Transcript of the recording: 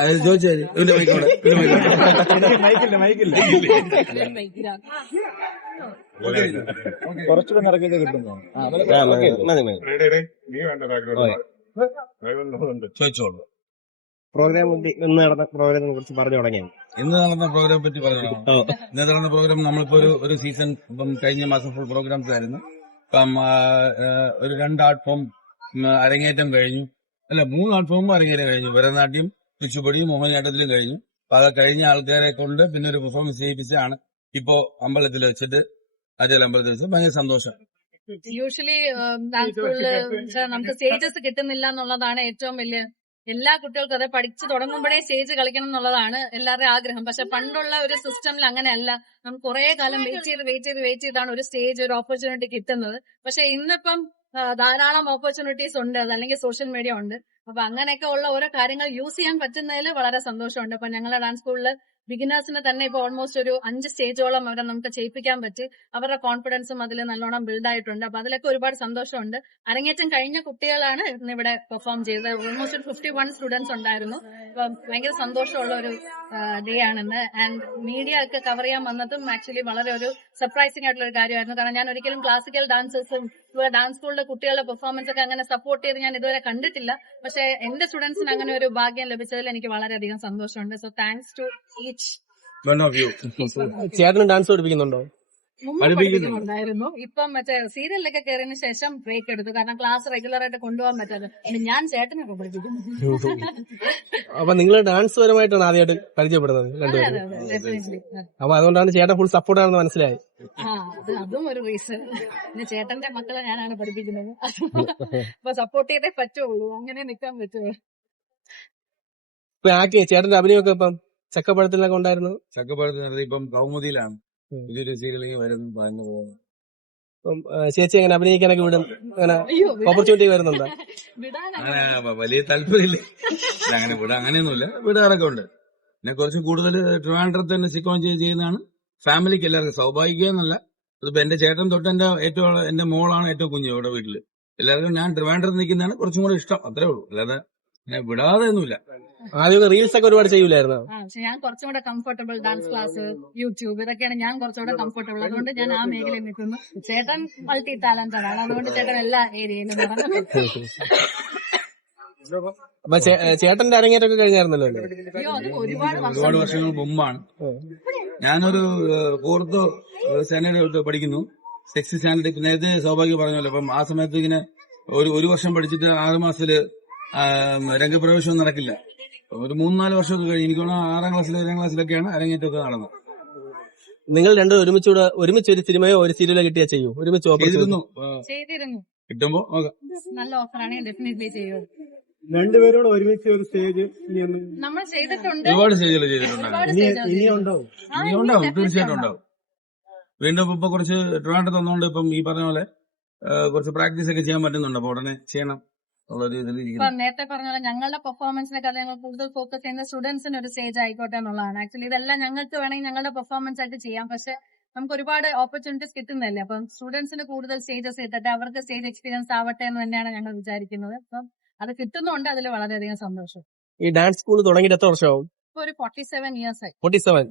അത് ചോദിച്ചാല് ഇവന്റെ മൈക്കോടെ കുറച്ചുകൂടെ നിറക്കൊക്കെ കിട്ടുന്നു. ചോദിച്ചോളൂ. പ്രോഗ്രാം ഇന്ന് നടന്ന പ്രോഗ്രാമിനെ കുറിച്ച് പറഞ്ഞു തുടങ്ങിയാണ്. ഇന്ന് നടന്ന പ്രോഗ്രാം പറ്റി പറഞ്ഞു. ഇന്ന് നടന്ന പ്രോഗ്രാം നമ്മളിപ്പോ ഒരു സീസൺ ഇപ്പം കഴിഞ്ഞ മാസം ഫുൾ പ്രോഗ്രാംസ് ആയിരുന്നു. ഇപ്പം ഒരു 2 ആർട്ട് ഫോം അരങ്ങേറ്റം കഴിഞ്ഞു. അല്ല 3 ആർട്ട് ഫോമും അരങ്ങേറ്റം കഴിഞ്ഞു. ഭരതനാട്യം, കുച്ചിപ്പുടിയും മോഹിനിയാട്ടത്തിലും കഴിഞ്ഞു. അപ്പൊ അത് കഴിഞ്ഞ ആൾക്കാരെ കൊണ്ട് പിന്നെ ഒരു പെർഫോമൻസ് ചെയ്യിപ്പിച്ചാണ് ഇപ്പോ അമ്പലത്തിൽ വെച്ചിട്ട് അജൽ അമ്പലത്തിൽ വെച്ച് ഭയങ്കര സന്തോഷം. യൂഷ്വലി ഡാൻസ് സ്കൂളില് നമുക്ക് സ്റ്റേജസ് കിട്ടുന്നില്ല എന്നുള്ളതാണ് ഏറ്റവും വലിയ. എല്ലാ കുട്ടികൾക്കും അത് പഠിച്ചു തുടങ്ങുമ്പോഴേ സ്റ്റേജ് കളിക്കണം എന്നുള്ളതാണ് എല്ലാവരുടെയും ആഗ്രഹം. പക്ഷെ പണ്ടുള്ള ഒരു സിസ്റ്റമിൽ അങ്ങനെയല്ല. നമുക്ക് കുറെ കാലം വെയിറ്റ് ചെയ്താണ് ഒരു സ്റ്റേജ്, ഒരു ഓപ്പർച്യൂണിറ്റി കിട്ടുന്നത്. പക്ഷെ ഇന്നിപ്പം ധാരാളം ഓപ്പർച്യൂണിറ്റീസ് ഉണ്ട്, അതല്ലെങ്കിൽ സോഷ്യൽ മീഡിയ ഉണ്ട്. അപ്പൊ അങ്ങനെയൊക്കെ ഉള്ള ഓരോ കാര്യങ്ങൾ യൂസ് ചെയ്യാൻ പറ്റുന്നതിൽ വളരെ സന്തോഷമുണ്ട്. അപ്പൊ ഞങ്ങളുടെ ഡാൻസ് സ്കൂളിൽ ബിഗിനേഴ്സിന് തന്നെ ഇപ്പൊ ഓൾമോസ്റ്റ് ഒരു 5 സ്റ്റേജോളം അവരെ നമുക്ക് ചെയ്യിപ്പിക്കാൻ പറ്റി. അവരുടെ കോൺഫിഡൻസും അതിൽ നല്ലോണം ബിൽഡ് ആയിട്ടുണ്ട്. അപ്പൊ അതിലൊക്കെ ഒരുപാട് സന്തോഷമുണ്ട്. അരങ്ങേറ്റം കഴിഞ്ഞ കുട്ടികളാണ് ഇന്ന് ഇവിടെ പെർഫോം ചെയ്തത്. ഓൾമോസ്റ്റ് ഒരു 51 സ്റ്റുഡൻസ് ഉണ്ടായിരുന്നു. അപ്പൊ ഭയങ്കര സന്തോഷമുള്ള ഒരു ഡേ ആണെന്ന്. ആൻഡ് മീഡിയ ഒക്കെ കവർ ചെയ്യാൻ വന്നതും ആക്ച്വലി വളരെ ഒരു സർപ്രൈസിംഗ് ആയിട്ടുള്ള ഒരു കാര്യമായിരുന്നു. കാരണം ഞാൻ ഒരിക്കലും ക്ലാസിക്കൽ ഡാൻസേഴ്സും ഇവിടെ ഡാൻസ് സ്കൂളിലെ കുട്ടികളുടെ പെർഫോമൻസ് ഒക്കെ അങ്ങനെ സപ്പോർട്ട് ചെയ്ത് ഞാൻ ഇതുവരെ കണ്ടിട്ടില്ല. പക്ഷെ എന്റെ സ്റ്റുഡൻസിന് അങ്ങനെ ഒരു ഭാഗ്യം ലഭിച്ചതിൽ എനിക്ക് വളരെയധികം സന്തോഷമുണ്ട്. So thanks to each one of you. ചേട്ടന് ഡാൻസ് പഠിപ്പിക്കുന്നുണ്ടോ? മുമ്പ് പഠിപ്പിക്കുന്നുണ്ടായിരുന്നു. ഇപ്പം മറ്റേ സീരിയലിലൊക്കെ കയറിയതിനു ശേഷം ബ്രേക്ക് എടുത്തു. കാരണം ക്ലാസ് റെഗുലർ ആയിട്ട് കൊണ്ടുപോകാൻ പറ്റാതെ. പിന്നെ ഞാൻ ചേട്ടനൊക്കെ പഠിപ്പിക്കുന്നു. അപ്പൊ നിങ്ങൾ ഡാൻസ് പരമായിട്ടാണ് ആദ്യമായിട്ട് പരിചയപ്പെടുന്നത് രണ്ടുപേരും? അപ്പൊ അതുകൊണ്ടാണ് ചേട്ടൻ ഫുൾ സപ്പോർട്ടാണെന്ന് മനസ്സിലായി. അതും ഒരു റീസൺ. പിന്നെ ചേട്ടന്റെ മക്കളെ ഞാനാണ് പഠിപ്പിക്കുന്നത്. അപ്പൊ സപ്പോർട്ട് ചെയ്തേ പറ്റുള്ളൂ, അങ്ങനെ നിൽക്കാൻ പറ്റുള്ളൂ. ഇപ്പൊ ആക്കി ചേട്ടന്റെ അഭിനയമൊക്കെ ഇപ്പം ചക്കപ്പഴത്തിലൊക്കെ ഉണ്ടായിരുന്നു. ചക്കപ്പഴത്തിൽ ഇപ്പം കൗമുദിയിലാണ് പുതിയൊരു സീരിയലിലേക്ക് വരുന്നു. ചേച്ചി എങ്ങനെ അഭിനയിക്കാനൊക്കെ വിടും? അങ്ങനെ ഓപ്പർച്യൂണിറ്റി വരുന്നുണ്ടോ? അങ്ങനെ വലിയ താല്പര്യമില്ല. അങ്ങനെ വിടാൻ അങ്ങനെയൊന്നുമില്ല, വിടാറൊക്കെ ഉണ്ട്. പിന്നെ കുറച്ച് കൂടുതൽ ട്രിവാൻഡ്രത്ത് തന്നെ സിക്കോൺ ചെയ്യുന്നതാണ് ഫാമിലിക്ക് എല്ലാവർക്കും. സൗഭാഗ്യം എന്നല്ല, ഇതിപ്പോ എന്റെ ചേട്ടൻ തൊട്ട് എന്റെ മോളാണ് ഏറ്റവും കുഞ്ഞ് ഇവിടെ വീട്ടില്. എല്ലാവർക്കും ഞാൻ ട്രിവാൻഡ്രത്ത് നിൽക്കുന്നതാണ് കുറച്ചും കൂടെ ഇഷ്ടം, അത്രേ ഉള്ളൂ. അല്ലാതെ വിടാതെ ഒന്നുമില്ല. ആദ്യമൊക്കെ റീൽസ് ഒക്കെ ഒരുപാട് ചെയ്യൂലായിരുന്നു. ഞാൻ കുറച്ചും കൂടെ കംഫർട്ടബിൾ ഡാൻസ് ക്ലാസ്, യൂട്യൂബ്, ഇതൊക്കെയാണ് ഞാൻ കുറച്ചുകൂടെ കംഫർട്ടബിൾ. അതുകൊണ്ട് ഞാൻ ആ മേഖലയിൽ നിൽക്കുന്നു. ചേട്ടൻ മൾട്ടി ടാലന്റഡ് ആണ്, അതുകൊണ്ട് ചേട്ടൻ എല്ലാ ഏരിയയിലും അപ്പൊ ചേട്ടന്റെ അരങ്ങേറ്റൊക്കെ കഴിഞ്ഞായിരുന്നല്ലോ? ഒരുപാട് വർഷങ്ങൾ മുമ്പാണ്. ഞാനൊരു 4th സ്റ്റാൻഡേർഡ് പഠിക്കുന്നു, 6th സ്റ്റാൻഡേർഡ്. നേരത്തെ സൗഭാഗ്യം പറഞ്ഞല്ലോ. അപ്പം ആ സമയത്ത് ഇങ്ങനെ ഒരു വർഷം പഠിച്ചിട്ട് 6 മാസത്തില് രംഗപ്രവേശം നടക്കില്ല. ഒരു 3-4 വർഷമൊക്കെ കഴിഞ്ഞ് എനിക്ക് 6ാം ക്ലാസ്സിൽ 7ാം ക്ലാസ്സിലൊക്കെയാണ് അരങ്ങേറ്റമൊക്കെ നടന്നത്. നിങ്ങൾ രണ്ടും ഒരുമിച്ച് ഒരു സിനിമയോ ഒരു സീരിയലോ കിട്ടിയാ ചെയ്യൂ? ഒരുമിച്ച് ചെയ്തിരുന്നു. കിട്ടുമ്പോ നല്ല ഓഫറാണ്, ഡെഫിനറ്റ്ലി ചെയ്യുന്നത്. രണ്ടുപേരോട് ഒരുമിച്ച് ഒരു സ്റ്റേജ് നമ്മൾ ചെയ്തിട്ടുണ്ട്, ഒരുപാട് സ്റ്റേജുകൾ ചെയ്തിട്ടുണ്ടാവും. ഇനിയുണ്ടാവും, തീർച്ചയായിട്ടും ഉണ്ടാവും. വീണ്ടും ഇപ്പൊ കുറച്ച് ട്രിവാൻഡ്രത്ത് വന്നുകൊണ്ട് ഇപ്പം ഈ പറഞ്ഞ പോലെ കുറച്ച് പ്രാക്ടീസ് ഒക്കെ ചെയ്യാൻ പറ്റുന്നുണ്ട്. അപ്പൊ ഉടനെ ചെയ്യണം. നേരത്തെ പറഞ്ഞ പോലെ ഞങ്ങളുടെ പെർഫോമൻസിനെക്കാൾ ഞങ്ങൾ കൂടുതൽ ഫോക്കസ് ചെയ്യുന്ന സ്റ്റുഡൻസിന് ഒരു സ്റ്റേജ് ആയിക്കോട്ടെ എന്നുള്ളതാണ്. ആക്ച്വലി ഇതെല്ലാം ഞങ്ങൾക്ക് വേണമെങ്കിൽ ഞങ്ങളുടെ പെർഫോമൻസ് ആയിട്ട് ചെയ്യാം. പക്ഷെ നമുക്ക് ഒരുപാട് ഓപ്പർച്യൂണിറ്റീസ് കിട്ടുന്നില്ലേ. അപ്പം സ്റ്റുഡൻസിന് കൂടുതൽ സ്റ്റേജസ് കിട്ടട്ടെ, അവർക്ക് സ്റ്റേജ് എക്സ്പീരിയൻസ് ആവട്ടെ എന്ന് തന്നെയാണ് ഞങ്ങൾ വിചാരിക്കുന്നത്. അപ്പം അത് കിട്ടുന്നുണ്ട്, അതിൽ വളരെയധികം സന്തോഷം. ഈ ഡാൻസ് സ്കൂൾ തുടങ്ങിയിട്ട് എത്ര വർഷമാവും? ഇപ്പൊ ഒരു 47 years ആയി. 47.